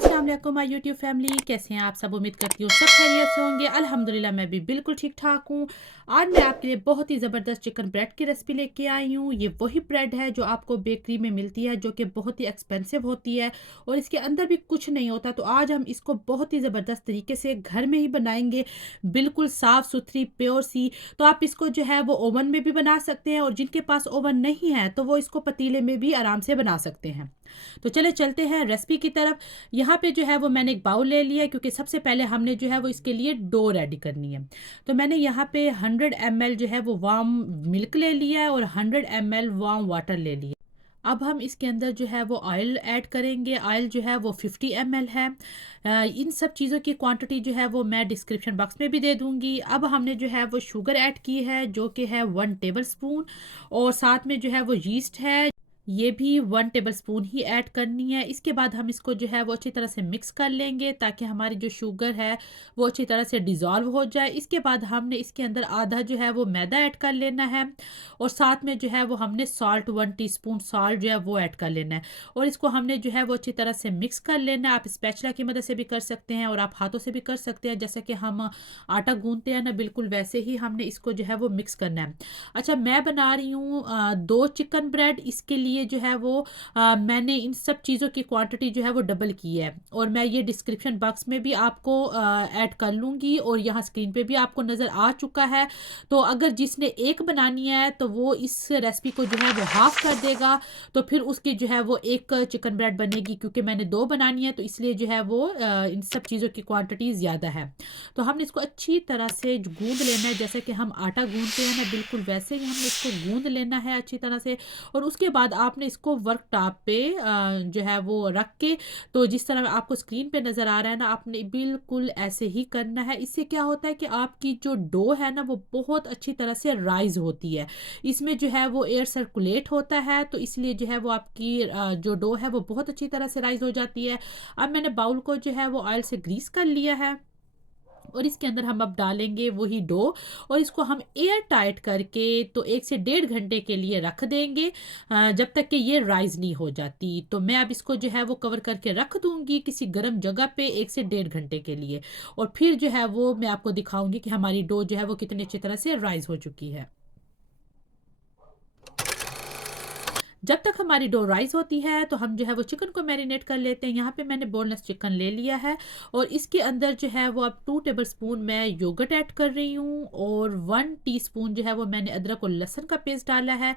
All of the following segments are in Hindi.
अस्सलाम वालेकुम माय यूट्यूब फैमिली, कैसे हैं आप सब। उम्मीद करती हूँ सब खैरियत से होंगे। अल्हम्दुलिल्लाह मैं भी बिल्कुल ठीक ठाक हूँ। आज मैं आपके लिए बहुत ही ज़बरदस्त चिकन ब्रेड की रेसिपी लेके आई हूँ। ये वही ब्रेड है जो आपको बेकरी में मिलती है, जो कि बहुत ही एक्सपेंसिव होती है और इसके अंदर भी कुछ नहीं होता। तो आज हम इसको बहुत ही ज़बरदस्त तरीके से घर में ही बनाएंगे, बिल्कुल साफ़ सुथरी प्योर सी। तो आप इसको जो है वो ओवन में भी बना सकते हैं और जिनके पास ओवन नहीं है तो वो इसको पतीले में भी आराम से बना सकते हैं। तो चले चलते हैं रेसिपी की तरफ। यहाँ पे जो है वो मैंने एक बाउल ले लिया है, क्योंकि सबसे पहले हमने जो है वो इसके लिए डो रेडी करनी है। तो मैंने यहाँ पे 100 ml जो है वो वार्म मिल्क ले लिया है और 100 ml वार्म वाटर ले लिया। अब हम इसके अंदर जो है वो ऑयल ऐड करेंगे। ऑयल जो है वो 50 ml है। इन सब चीज़ों की क्वांटिटी जो है वो मैं डिस्क्रिप्शन बॉक्स में भी दे दूंगी। अब हमने जो है वो शुगर ऐड की है, जो कि है 1 टेबल स्पून, और साथ में जो है वो यीस्ट है, ये भी 1 टेबल स्पून ही ऐड करनी है। इसके बाद हम इसको जो है वो अच्छी तरह से मिक्स कर लेंगे, ताकि हमारी जो शुगर है वो अच्छी तरह से डिज़ोल्व हो जाए। इसके बाद हमने इसके अंदर आधा जो है वो मैदा ऐड कर लेना है और साथ में जो है वो हमने सॉल्ट 1 टीस्पून सॉल्ट जो है वो ऐड कर लेना है और इसको हमने जो है वो अच्छी तरह से मिक्स कर लेना है। आप स्पैचुला की मदद से भी कर सकते हैं और आप हाथों से भी कर सकते हैं, जैसे कि हम आटा गूंथते हैं ना, बिल्कुल वैसे ही हमने इसको जो है वो मिक्स करना है। अच्छा, मैं बना रही हूँ 2 चिकन ब्रेड। इसके लिए जो है वो मैंने इन सब चीज़ों की क्वांटिटी जो है वो डबल की है और मैं ये डिस्क्रिप्शन बॉक्स में भी आपको ऐड कर लूँगी और यहाँ स्क्रीन पे भी आपको नज़र आ चुका है। तो अगर जिसने एक बनानी है तो वो इस रेसिपी को जो है वो हाफ कर देगा, तो फिर उसकी जो है वो एक चिकन ब्रेड बनेगी। क्योंकि मैंने 2 बनानी है तो इसलिए जो है वो इन सब चीज़ों की क्वांटिटी ज़्यादा है। तो हमने इसको अच्छी तरह से गूंद लेना है, जैसे कि हम आटा गूंदते हैं ना, बिल्कुल वैसे ही हमने इसको गूंद लेना है अच्छी तरह से। और उसके बाद आपने इसको वर्क टॉप पे जो है वो रख के, तो जिस तरह आपको स्क्रीन पे नज़र आ रहा है ना, आपने बिल्कुल ऐसे ही करना है। इससे क्या होता है कि आपकी जो डो है ना वो बहुत अच्छी तरह से राइज होती है। इसमें जो है वो एयर सर्कुलेट होता है, तो इसलिए जो है वो आपकी जो डो है वो बहुत अच्छी तरह से राइज हो जाती है। अब मैंने बाउल को जो है वो ऑयल से ग्रीस कर लिया है और इसके अंदर हम अब डालेंगे वही डो और इसको हम एयर टाइट करके तो 1 से 1.5 घंटे के लिए रख देंगे, जब तक कि ये राइज नहीं हो जाती। तो मैं अब इसको जो है वो कवर करके रख दूंगी किसी गर्म जगह पे 1 से 1.5 घंटे के लिए, और फिर जो है वो मैं आपको दिखाऊंगी कि हमारी डो जो है वो कितनी अच्छी तरह से राइज हो चुकी है। जब तक हमारी डो राइस होती है तो हम जो है वो चिकन को मैरिनेट कर लेते हैं। यहाँ पे मैंने बोनलेस चिकन ले लिया है और इसके अंदर जो है वो अब 2 टेबल स्पून मैं योगर्ट ऐड कर रही हूँ और 1 टीस्पून जो है वो मैंने अदरक और लहसुन का पेस्ट डाला है।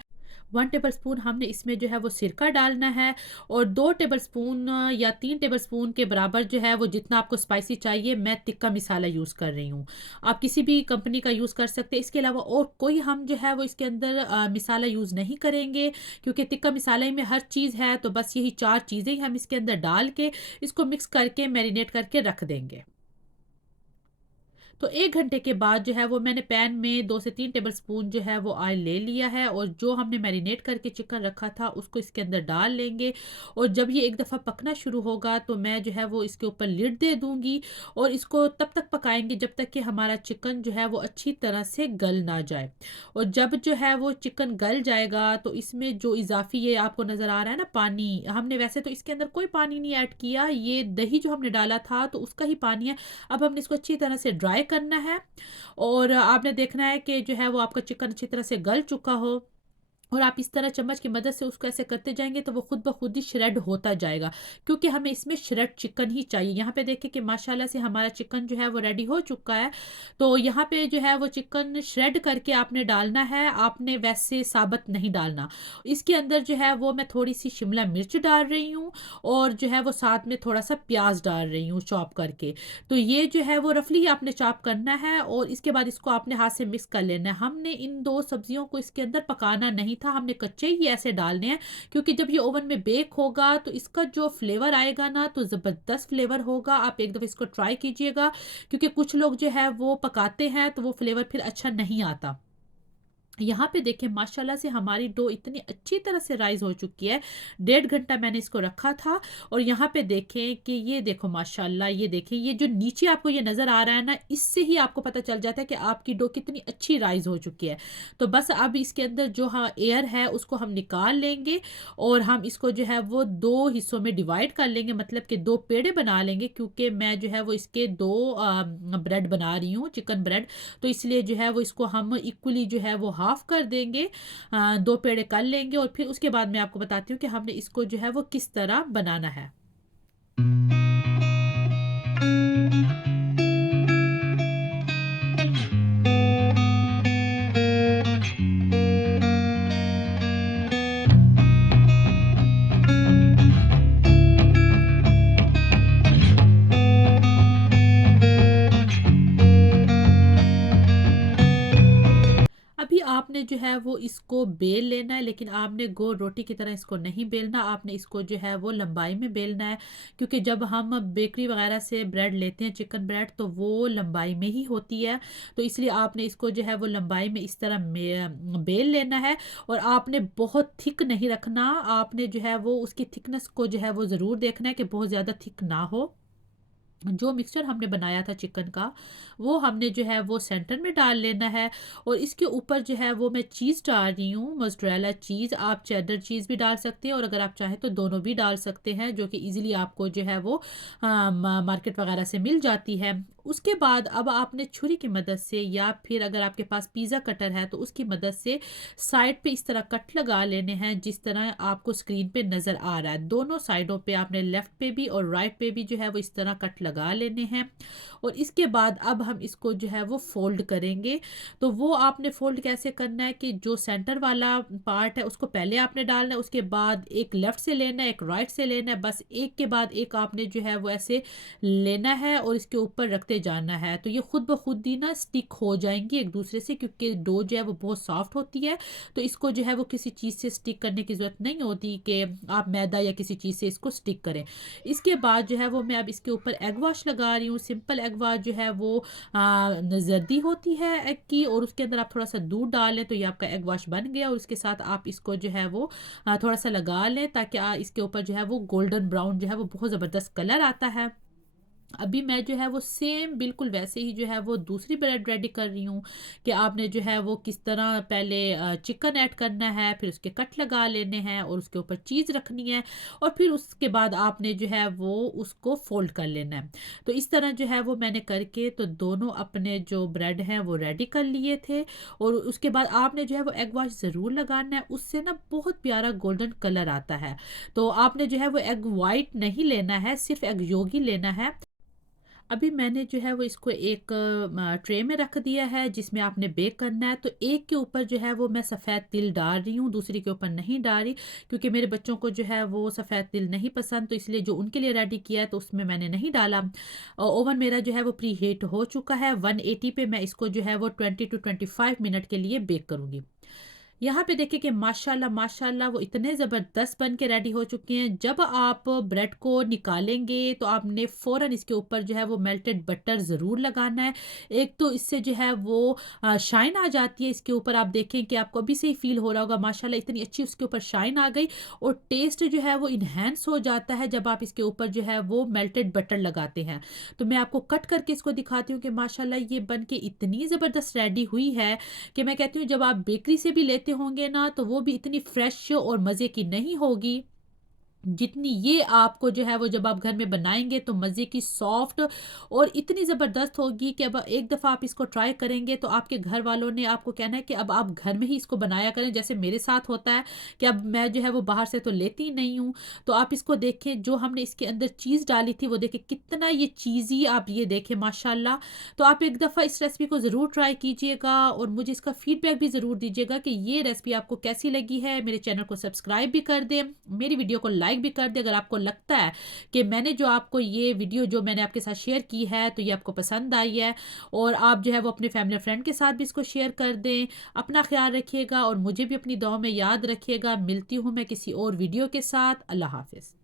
1 टेबल स्पून हमने इसमें जो है वो सिरका डालना है और 2 टेबल स्पून या 3 टेबल स्पून के बराबर जो है वो, जितना आपको स्पाइसी चाहिए, मैं तिक्का मसाला यूज़ कर रही हूँ। आप किसी भी कंपनी का यूज़ कर सकते हैं। इसके अलावा और कोई हम जो है वो इसके अंदर मसाला यूज़ नहीं करेंगे, क्योंकि तिक्का मसाले में हर चीज़ है। तो बस यही 4 चीज़ें ही हम इसके अंदर डाल के इसको मिक्स करके मैरिनेट करके रख देंगे। तो 1 घंटे के बाद जो है वो मैंने पैन में 2 से 3 टेबल स्पून जो है वो ऑयल ले लिया है और जो हमने मैरिनेट करके चिकन रखा था उसको इसके अंदर डाल लेंगे। और जब ये एक दफ़ा पकना शुरू होगा तो मैं जो है वो इसके ऊपर लिड दे दूंगी और इसको तब तक पकाएंगे जब तक कि हमारा चिकन जो है वो अच्छी तरह से गल ना जाए। और जब जो है वो चिकन गल जाएगा तो इसमें जो इजाफी ये आपको नज़र आ रहा है ना पानी, हमने वैसे तो इसके अंदर कोई पानी नहीं ऐड किया, ये दही जो हमने डाला था तो उसका ही पानी है। अब हमने इसको अच्छी तरह से ड्राई करना है और आपने देखना है कि जो है वो आपका चिकन अच्छी तरह से गल चुका हो और आप इस तरह चम्मच की मदद से उसको ऐसे करते जाएंगे तो वो खुद ब खुद ही श्रेड होता जाएगा, क्योंकि हमें इसमें श्रेड चिकन ही चाहिए। यहाँ पे देखिए कि माशाल्लाह से हमारा चिकन जो है वो रेडी हो चुका है। तो यहाँ पे जो है वो चिकन श्रेड करके आपने डालना है, आपने वैसे साबुत नहीं डालना। इसके अंदर जो है वो मैं थोड़ी सी शिमला मिर्च डाल रही हूँ और जो है वो साथ में थोड़ा सा प्याज डाल रही हूँ चॉप करके। तो ये जो है वो रफली आपने चॉप करना है और इसके बाद इसको आपने हाथ से मिक्स कर लेना है। हमने इन 2 सब्जियों को इसके अंदर पकाना नहीं था, हमने कच्चे ही ऐसे डालने हैं, क्योंकि जब ये ओवन में बेक होगा तो इसका जो फ्लेवर आएगा ना तो ज़बरदस्त फ्लेवर होगा। आप एक दफ़ा इसको ट्राई कीजिएगा, क्योंकि कुछ लोग जो है वो पकाते हैं तो वो फ्लेवर फिर अच्छा नहीं आता। यहाँ पे देखें माशाल्लाह से हमारी डो इतनी अच्छी तरह से राइज़ हो चुकी है। 1.5 घंटा मैंने इसको रखा था और यहाँ पे देखें कि ये देखो माशाल्लाह, ये देखें ये जो नीचे आपको ये नज़र आ रहा है ना, इससे ही आपको पता चल जाता है कि आपकी डो कितनी अच्छी राइज़ हो चुकी है। तो बस अब इसके अंदर जो एयर है उसको हम निकाल लेंगे और हम इसको जो है वो 2 हिस्सों में डिवाइड कर लेंगे, मतलब कि 2 पेड़े बना लेंगे, क्योंकि मैं जो है वो इसके 2 ब्रेड बना रही हूँ, चिकन ब्रेड। तो इसलिए जो है वो इसको हम इक्वली जो है वो हाफ कर देंगे, 2 पेड़े कर लेंगे और फिर उसके बाद मैं आपको बताती हूँ कि हमने इसको जो है वो किस तरह बनाना है। अभी आपने जो है वो इसको बेल लेना है, लेकिन आपने गोल रोटी की तरह इसको नहीं बेलना, आपने इसको जो है वो लंबाई में बेलना है, क्योंकि जब हम बेकरी वगैरह से ब्रेड लेते हैं, चिकन ब्रेड, तो वो लंबाई में ही होती है। तो इसलिए आपने इसको जो है वो लंबाई में इस तरह बेल लेना है और आपने बहुत थिक नहीं रखना, आपने जो है वो उसकी थिकनेस को जो है वो ज़रूर देखना है कि बहुत ज़्यादा थिक ना हो। जो मिक्सचर हमने बनाया था चिकन का, वो हमने जो है वो सेंटर में डाल लेना है और इसके ऊपर जो है वो मैं चीज़ डाल रही हूँ, मोज़रेला चीज़। आप चेडर चीज़ भी डाल सकते हैं और अगर आप चाहें तो दोनों भी डाल सकते हैं, जो कि ईज़िली आपको जो है वो मार्केट वगैरह से मिल जाती है। उसके बाद अब आपने छुरी की मदद से या फिर अगर आपके पास पिज़्ज़ा कटर है तो उसकी मदद से साइड पे इस तरह कट लगा लेने हैं, जिस तरह आपको स्क्रीन पे नज़र आ रहा है। दोनों साइडों पे आपने लेफ़्ट पे भी और राइट पे भी जो है वो इस तरह कट लगा लेने हैं और इसके बाद अब हम इसको जो है वो फ़ोल्ड करेंगे। तो वो आपने फ़ोल्ड कैसे करना है कि जो सेंटर वाला पार्ट है उसको पहले आपने डालना है, उसके बाद एक लेफ़्ट से लेना है, एक राइट से लेना है, बस एक के बाद एक आपने जो है वो ऐसे लेना है और इसके ऊपर रखते जाना है। तो ये खुद ब खुद ही ना स्टिक हो जाएँगी एक दूसरे से, क्योंकि डो जो है वो बहुत सॉफ्ट होती है। तो इसको जो है वो किसी चीज़ से स्टिक करने की ज़रूरत नहीं होती कि आप मैदा या किसी चीज़ से इसको स्टिक करें। इसके बाद जो है वो मैं अब इसके ऊपर एग वाश लगा रही हूँ। सिंपल एग वाश जो है वो जर्दी होती है एग की और उसके अंदर आप थोड़ा-सा दूध डाल लें तो ये आपका एग वाश बन गया और उसके साथ आप इसको जो है वो थोड़ा-सा लगा लें, ताकि इसके ऊपर जो है वो गोल्डन ब्राउन जो है वो बहुत ज़बरदस्त कलर आता है। अभी मैं जो है वो सेम बिल्कुल वैसे ही जो है वो दूसरी ब्रेड रेडी कर रही हूँ कि आपने जो है वो किस तरह पहले चिकन ऐड करना है, फिर उसके कट लगा लेने हैं और उसके ऊपर चीज़ रखनी है और फिर उसके बाद आपने जो है वो उसको फोल्ड कर लेना है। तो इस तरह जो है वो मैंने करके तो दोनों अपने जो ब्रेड हैं वो रेडी कर लिए थे और उसके बाद आपने जो है वो एग वाश ज़रूर लगाना है, उससे ना बहुत प्यारा गोल्डन कलर आता है। तो आपने जो है वो एग वाइट नहीं लेना है, सिर्फ एग योगी ही लेना है। अभी मैंने जो है वो इसको एक ट्रे में रख दिया है जिसमें आपने बेक करना है। तो एक के ऊपर जो है वो मैं सफ़ेद तिल डाल रही हूँ, दूसरी के ऊपर नहीं डाल रही, क्योंकि मेरे बच्चों को जो है वो सफ़ेद तिल नहीं पसंद, तो इसलिए जो उनके लिए रेडी किया है तो उसमें मैंने नहीं डाला। ओवन मेरा जो है वो प्री हीट हो चुका है, 180 पे मैं इसको जो है वो 20 टू 25 मिनट के लिए बेक करूँगी। यहाँ पे देखिए कि माशाल्लाह माशाल्लाह वो इतने ज़बरदस्त बन के रेडी हो चुके हैं। जब आप ब्रेड को निकालेंगे तो आपने फ़ौरन इसके ऊपर जो है वो मेल्टेड बटर ज़रूर लगाना है। एक तो इससे जो है वो शाइन आ जाती है इसके ऊपर, आप देखें कि आपको अभी से ही फ़ील हो रहा होगा माशाल्लाह इतनी अच्छी उसके ऊपर शाइन आ गई और टेस्ट जो है वो इन्हेंस हो जाता है जब आप इसके ऊपर जो है वो मेल्टेड बटर लगाते हैं। तो मैं आपको कट करके इसको दिखाती हूँ कि माशाल्लाह ये बन के इतनी ज़बरदस्त रेडी हुई है कि मैं कहती हूँ जब आप बेकरी से भी लेते होंगे ना तो वो भी इतनी फ्रेश और मज़े की नहीं होगी जितनी ये आपको जो है वो जब आप घर में बनाएँगे तो मज़े की सॉफ्ट और इतनी ज़बरदस्त होगी कि अब एक दफ़ा आप इसको ट्राई करेंगे तो आपके घर वालों ने आपको कहना है कि अब आप घर में ही इसको बनाया करें। जैसे मेरे साथ होता है कि अब मैं जो है वो बाहर से तो लेती ही नहीं हूँ। तो आप इसको देखें, जो हमने इसके अंदर चीज़ डाली थी वो देखें कितना ये चीज़ी, आप ये देखें माशाल्लाह। तो आप एक दफ़ा इस रेसिपी को ज़रूर ट्राई कीजिएगा और मुझे इसका फ़ीडबैक भी ज़रूर दीजिएगा कि ये रेसिपी आपको कैसी लगी है। मेरे चैनल को सब्सक्राइब भी कर दें, मेरी वीडियो को लाइक भी कर दें अगर आपको लगता है कि मैंने जो आपको ये वीडियो जो मैंने आपके साथ शेयर की है तो ये आपको पसंद आई है, और आप जो है वो अपने फैमिली और फ्रेंड के साथ भी इसको शेयर कर दें। अपना ख्याल रखिएगा और मुझे भी अपनी दुआ में याद रखिएगा। मिलती हूँ मैं किसी और वीडियो के साथ। अल्लाह हाफ़िज़।